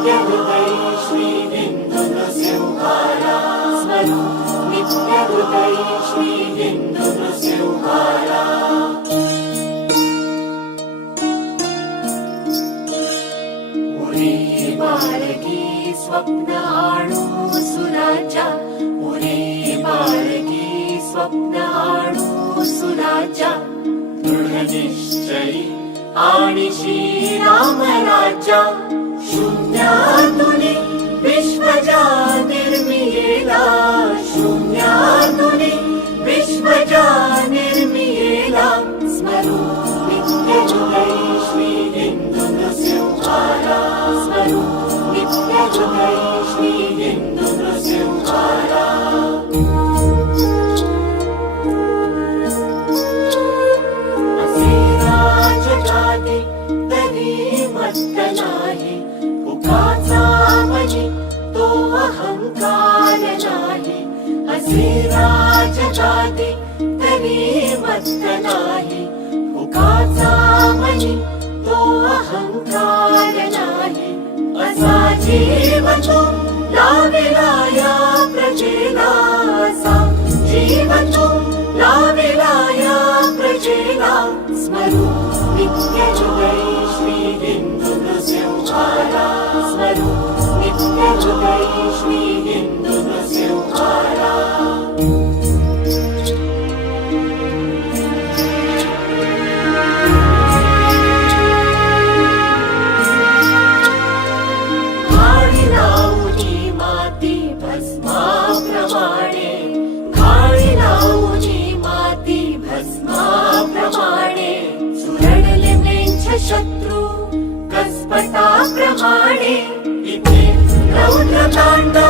नित्यहृदयी श्रीबिन्दुनसिंहाय स्मर नित्यहृदयी श्रीबिन्दुनसिंहाय बालकी स्वप्न आणू सुराच्या पुरे बालकी स्वप्न आणू सुराच्या दृढ निश्चयी आणि श्रीरामराजा ശൂന്യാത്മ ीराजजाते तदे असाजेवया प्रचेनासाचो रामिराया प्रचेना स्मरु नित्यजुले श्रीमिन्दुरस्य जाता स्मरु नित्यजुले श्रीन्दुरस्य जा ಮಾಡಿ ಇತಿ ರೌದ್ರ ತಾಂಡವ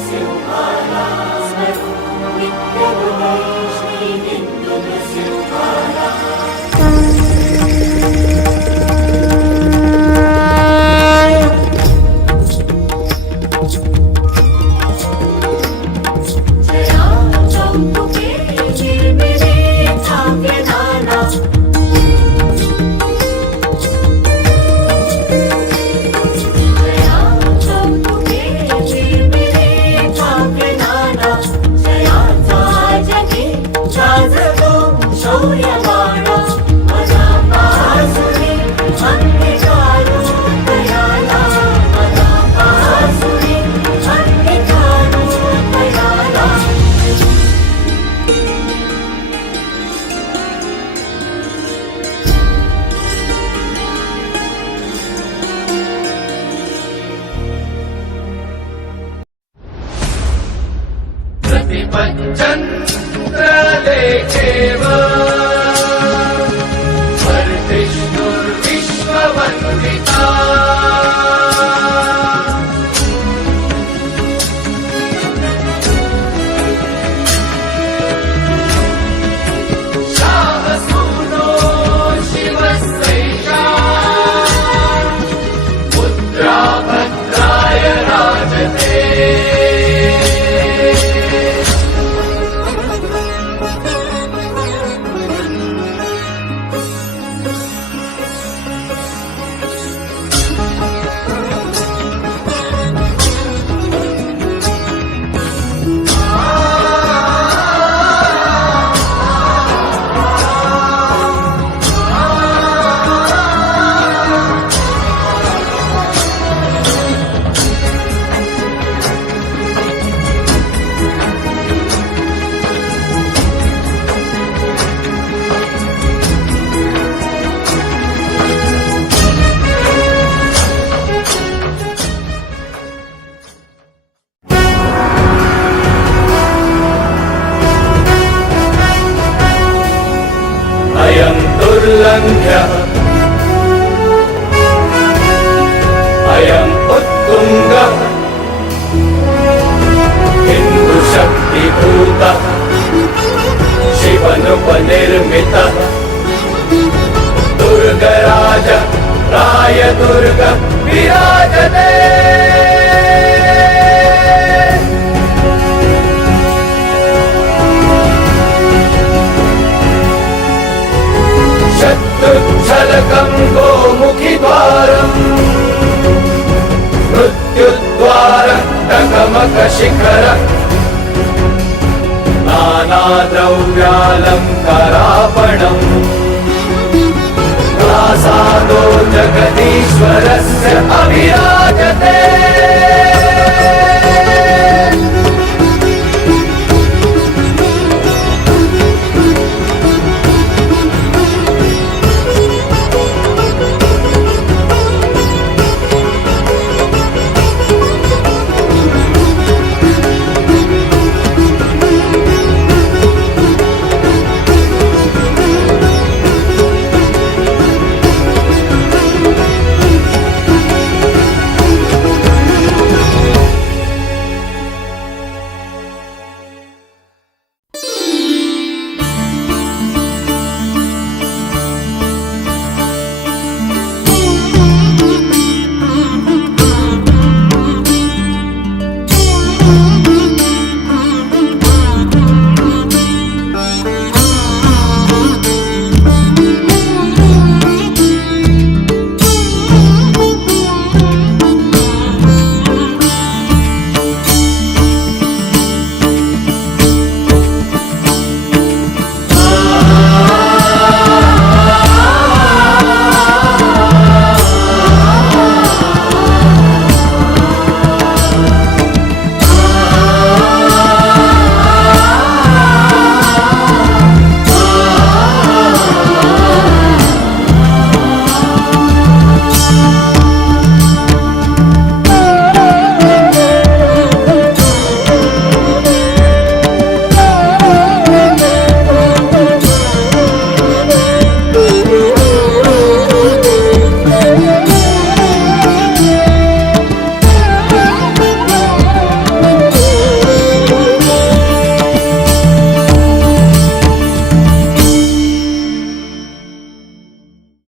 प्रतिपञ्चन्द्रलेखेव वर्धिष्णुर्विश्ववन्दिता నిర్మిత దుర్గరాజ రాయ దుర్గ విరాజతే. శత్రుఛలకం గోముఖి ద్వారం. మృత్యుద్వార టకమక శిఖర नानाद्रव्यालङ्करापणम् प्रासादो जगदीश्वरस्य अभिराजते